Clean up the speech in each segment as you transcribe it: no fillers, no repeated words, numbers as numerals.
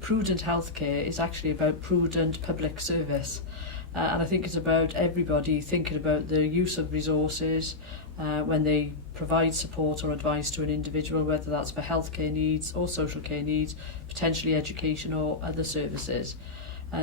prudent healthcare is actually about prudent public service. And I think it's about everybody thinking about the use of resources when they provide support or advice to an individual, whether that's for healthcare needs or social care needs, potentially education or other services.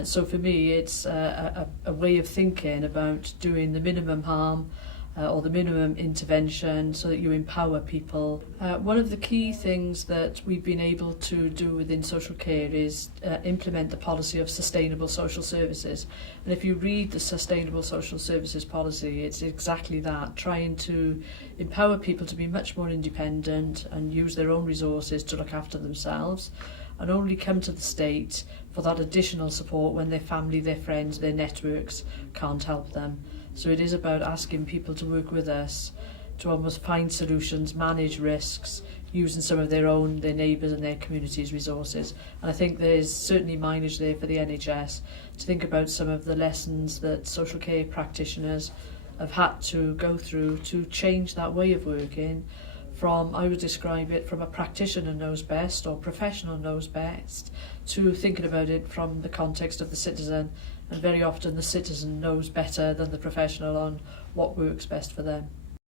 So for me, it's a way of thinking about doing the minimum harm or the minimum intervention so that you empower people. One of the key things that we've been able to do within social care is implement the policy of sustainable social services. And if you read the sustainable social services policy, it's exactly that, trying to empower people to be much more independent and use their own resources to look after themselves, and only come to the state for that additional support when their family, their friends, their networks can't help them. So it is about asking people to work with us to almost find solutions, manage risks, using some of their own, their neighbours and their community's resources. And I think there's certainly mileage there for the NHS to think about some of the lessons that social care practitioners have had to go through to change that way of working from, I would describe it, from a practitioner knows best or professional knows best to thinking about it from the context of the citizen. And very often the citizen knows better than the professional on what works best for them.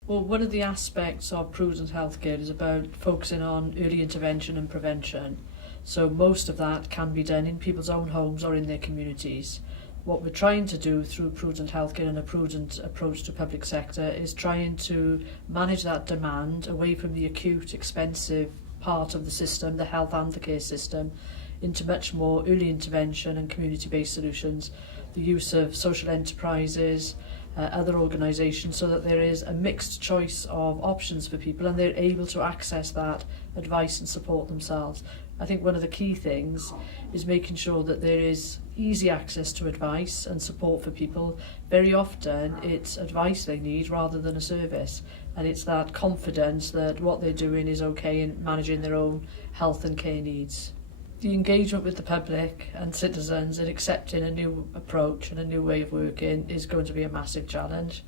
Well, one of the aspects of prudent healthcare is about focusing on early intervention and prevention. So most of that can be done in people's own homes or in their communities. What we're trying to do through prudent healthcare and a prudent approach to public sector is trying to manage that demand away from the acute, expensive part of the system, the health and the care system, into much more early intervention and community-based solutions, the use of social enterprises, other organisations, so that there is a mixed choice of options for people and they're able to access that advice and support themselves. I think one of the key things is making sure that there is easy access to advice and support for people. Very often it's advice they need rather than a service, and it's that confidence that what they're doing is okay in managing their own health and care needs. The engagement with the public and citizens in accepting a new approach and a new way of working is going to be a massive challenge.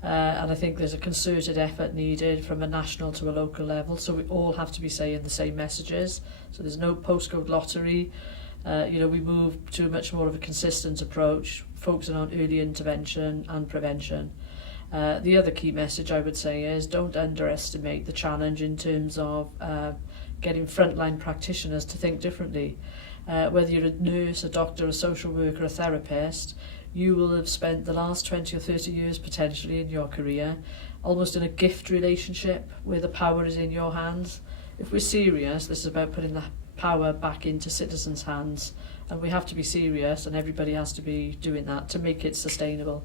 And I think there's a concerted effort needed from a national to a local level, so we all have to be saying the same messages. So there's no postcode lottery. We move to a much more of a consistent approach, focusing on early intervention and prevention. The other key message I would say is don't underestimate the challenge in terms of getting frontline practitioners to think differently. Whether you're a nurse, a doctor, a social worker, a therapist, you will have spent the last 20 or 30 years potentially in your career almost in a gift relationship where the power is in your hands. If we're serious, this is about putting the power back into citizens' hands, and we have to be serious and everybody has to be doing that to make it sustainable.